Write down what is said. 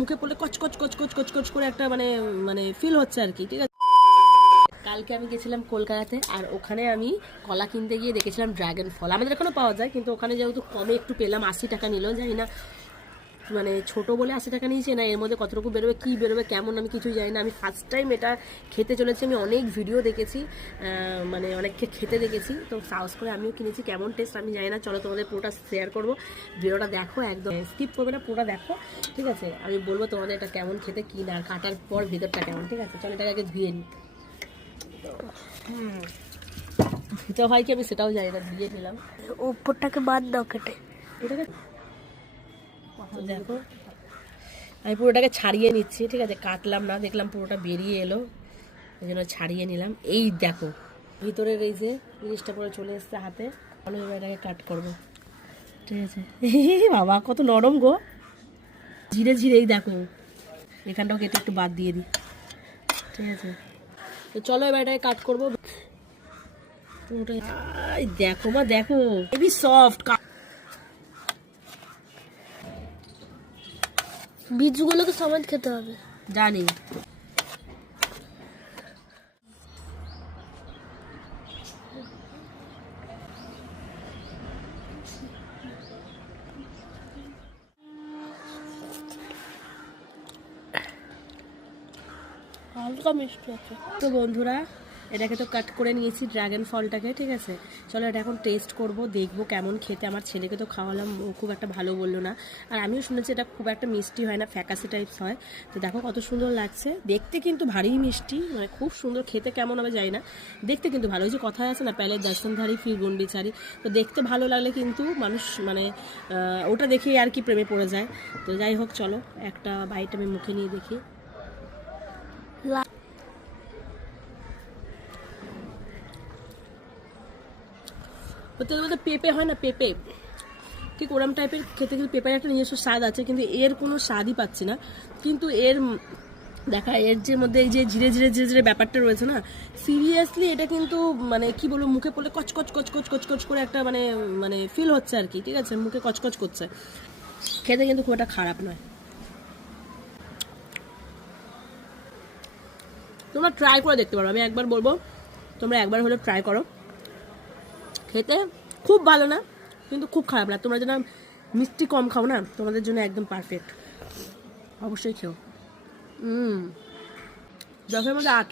মুখে পড়লে কচকচ কচ কচ কচ কচ কচ করে একটা মানে মানে ফিল হচ্ছে আর কি ঠিক আছে? কালকে আমি গেছিলাম কলকাতাতে, আর ওখানে আমি কলা কিনতে গিয়ে দেখেছিলাম ড্রাগন ফল আমাদের এখানেও পাওয়া যায়, কিন্তু ওখানে যেহেতু কমে একটু পেলাম, আশি টাকা নিল, জানি না। মানে ছোট বলে আশি টাকা নিয়েছে না এর মধ্যে কতটুকু বেরোবে কী বেরোবে কেমন আমি কিছুই জানি না। আমি ফার্স্ট টাইম এটা খেতে চলেছি আমি অনেক ভিডিও দেখেছি মানে অনেককে খেতে দেখেছি। তো সাহস করে আমিও কিনেছি কেমন টেস্ট আমি জানি না। চলো তোমাদের পুরোটা শেয়ার করব। ভিডিওটা দেখো একদম স্কিপ করবে না পুরোটা দেখো ঠিক আছে? আমি বলব তোমাদের এটা কেমন খেতে কি না কাটার পর ভেতরটা কেমন ঠিক আছে? চলো এটাকে আগে ধুয়ে নিই। তো হয় কি আমি সেটাও জানি না ধুয়ে নিলাম। উপরটাকে বাদ দাও কেটে। এটাকে দেখো। আমি পুরোটাকে ছাড়িয়ে নিচ্ছি ঠিক আছে? কাটলাম না দেখলাম পুরোটা বেরিয়ে এলো। ওই জন্য ছাড়িয়ে নিলাম। এই দেখো ভিতরের এই যে জিনিসটা পুরো চলে এসছে হাতে এটাকে কাট করব। ঠিক আছে? বাবা কত নরম গো। ধীরে এই দেখো এখানটাও কেটে একটু বাদ দিয়ে দিই। ঠিক আছে? তো চলো এবার এটাকে কাট করব। আই, দেখো মা দেখো। হেভি সফট বীজগুলোকে সমেত খেতে হবে। জানি। হালকা মিষ্টি আছে। তো বন্ধুরা এটাকে তো কাট করে নিয়েছি ড্রাগন ফলটাকে, ঠিক আছে? চলো এটা এখন টেস্ট করব, দেখব কেমন খেতে। আমার ছেলেকে তো খাওয়ালাম খুব একটা ভালো বলল না। আর আমিও শুনেছি এটা খুব একটা মিষ্টি হয় না, ফ্যাকাসি টাইপস হয়। তো দেখো কত সুন্দর লাগছে। দেখতে কিন্তু ভারী মিষ্টি মানে খুব সুন্দর, খেতে কেমন হবে যাই না। দেখতে কিন্তু ভালো, ওই যে কথা আছে না, পেলে দর্শনধারী, ফির গুণ বিচারি। তো দেখতে ভালো লাগলে কিন্তু মানুষ মানে ওটা দেখেই আর কি প্রেমে পড়ে যায়। তো যাই হোক, চলো একটা বাইট আমি মুখে নিয়ে দেখি। ওতে মধ্যে পেঁপে হয় না, পেঁপে। ঠিক ওরম টাইপের খেতে কিন্তু পেঁপের একটা নিজস্ব স্বাদ আছে, কিন্তু এর কোনো স্বাদই পাচ্ছি না। কিন্তু এর দেখা, এর যে মধ্যে এই যে ধীরে ধীরে ধীরে ধীরে ব্যাপারটা রয়েছে না সিরিয়াসলি এটা কিন্তু মানে কি বলব, মুখে পড়লে কচকচ কচকচ কচকচ করে একটা মানে মানে ফিল হচ্ছে আর কি, ঠিক আছে? মুখে কচকচ করছে। খেতে কিন্তু খুব একটা খারাপ নয়। তোমরা ট্রাই করে দেখতে পারো, আমি একবার বলব, তোমরা একবার হলে ট্রাই করো। খেতে খুব ভালো না, কিন্তু খুব খারাপ না। তোমরা যেন মিষ্টি কম খাও না, তোমাদের জন্য একদম পারফেক্ট অবশ্যই খেও। হুম দশের মধ্যে আট।